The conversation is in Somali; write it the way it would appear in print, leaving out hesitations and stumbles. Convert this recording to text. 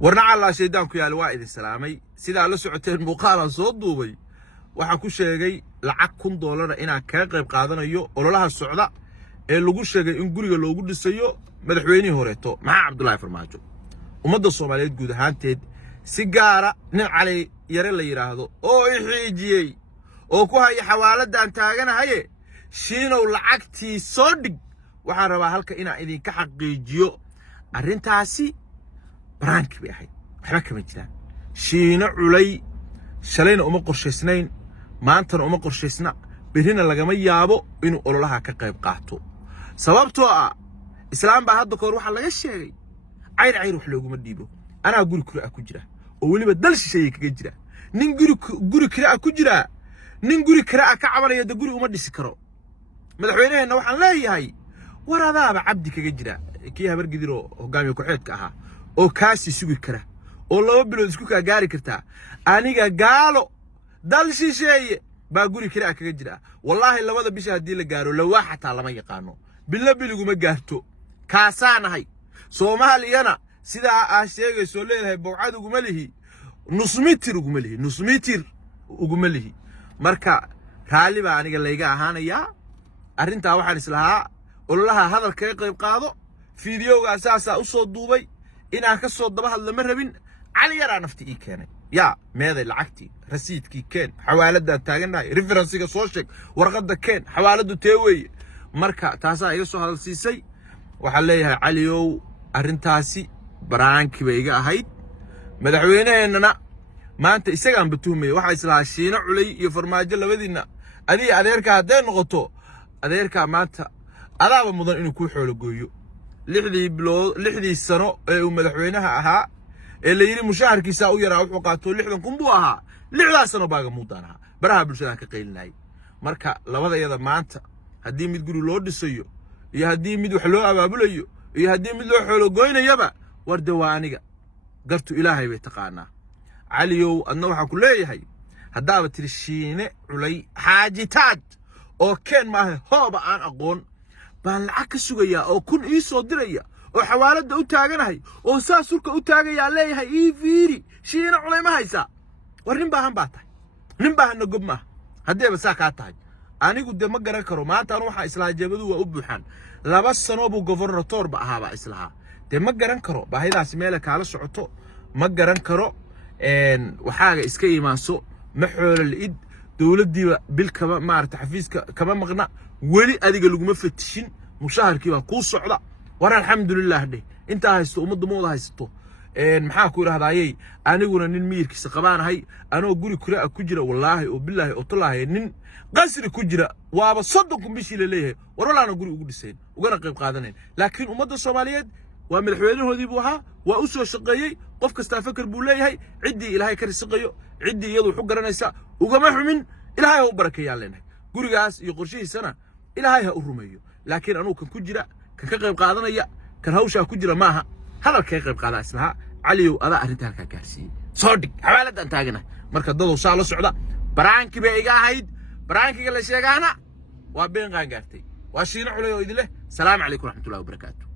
warna alla shaydaanku yaal waa idin salaamay sida la socoteen muuqaal soo duubay waxa ku sheegay lacag $1,000 inaan ka qayb qaadanayo ololaha socda ee lagu sheegay in guriga loogu dhisayo madaxweynihii horeeto maxaa Cabdullaahi Farmaajo ummadda Soomaaliyeed guud ahaanteed si gaara nin cali yare la yiraahdo oo xiijiyay oo ku haya xawaaladaan taaganahay shiinow lacagtii soo dhig waxaan rabaa halka inaan idin ka xaqiijiyo arrintaasi brank bay ahayd waxba kama jiraan shiino culay shalayna uma qorshaysnayn maantana uma qorshaysna birina lagama yaabo inuu ololaha ka qayb qaato sababtoo ah islaam baa hadda koor waxa laga sheegay cayr wax looguma dhiibo anaa guri kira ku jira oo waliba dal shisheeye kaga jira nin guri kira ku jira nin guri kira ka cabanaya da guri uma dhisi karo madaxweynaheena waxaan leeyahay waradaaba cabdi kaga jira kii habar gidiro hogaamiye ku xeedka ahaa oo kaasi sugi kara oo 2 bilood isku ka gaari kartaa aniga gaalo dal shisheeye baa guri kira kaga jira wallahi 2 bisha hadii la gaaro la waxata lama yaqaano biliguma gaarto kaasaanahay Soomaaliyana sida aan sheegayso leeyahay bawcad uguma lihi nus mitir uguma lihi marka raali baa aniga layga ahaanaya arinta waxaan islahaa ololaha hadalka qayb qaado fiidiyowga asaasa u soo duubay inaan ka soo daba hadla ma rabin cali yara nafti ii keenay ya meeday lacagti rasiidkii keen xawaalada taaganahay referencega soo sheeg warqada keen xawaaladu teeway marka taasa iga soo hadal siisay waxa leeyahay caliyow arintaasi baraanki bay iga ahayd madaxweynaheena maanta isagaan batuumay waxa islaha shiino culay iyo farmaajo labadiina adii adeerka haday noqoto adeerka maanta adaaba mudan inuu ku xoolo gooyo 6 sano ee uu madaxweynaha ahaa ee la yiri mushaharkiisa u yaraa wuxuu qaato 60 kun buu ahaa 6 sano baaga muudanaha baraha bulshada ka qeylinay marka labada iyada maanta hadii mid guri loo dhisayo iyo hadii mid wax loo abaabulayo iyo hadii mid loo xoolo gooynayaba warda waa aniga gartu ilaahay bay taqaana caliyow adna waxa ku leeyahay hadaaba tirshiine culay xaajitaad oo keen maaha hooba aan aqoon baan lacag ka sugaya oo kun ii soo diraya oo xawaalada u taaganahay oo saasurka u taagaya leeyahay ii fiiri shiina culay ma haysa war nin baahan baa tahay nin baahan gob ma hadeeba saa ka tahay anigu de ma garan karo maanta aan waxa islaa jabadu waa u buuxan 2 sano buu governator ba ahaaba islaha de ma garan karo baahidaas meel kala socoto ma garan karo waxaaga iska iimaanso ma xoolo id dawladdiiba bil kaba maarta xafiiska kaba maqna wali adiga laguma fatishin mushaharkii baa ku socda war alxamdulillah de inta haysto umadu mooda haysto maxaa ku yiraahdaayay aniguna nin miirkiisa qabaanahay anoo guri kira ku jira wallahi oo billahi oo tallaahay nin qasri ku jira waaba 30 bishii la leeyahay war walaana guri ugu dhiseen ugana qayb qaadaneen laakiin ummadda Soomaaliyeed waa madaxweynahoodii buu ahaa waa u soo shaqeeyay qof kasta fakar buu leeyahay cidii ilaahay ka risqayo cidii iyadu wuxuu garanaysa ugama xumin ilaahay u barakeeyaa leenahay gurigaas iyo qorshihiisana ilaahay ha u rumeeyo laakiin anuu kan ku jira kan ka qayb qaadanaya kan hawsha ku jira maaha hadalka qayb qaada islaha caliyow ada arinta ka gaarsiiyay soo dhig xawaalada taagana marka dad soo la socda baraanki bay iga ahayd baraankiga la sheegana waa been qaan gaartay waa shiino culay oo idin leh salaam alaykum raxmatullaahi wa barakaatuh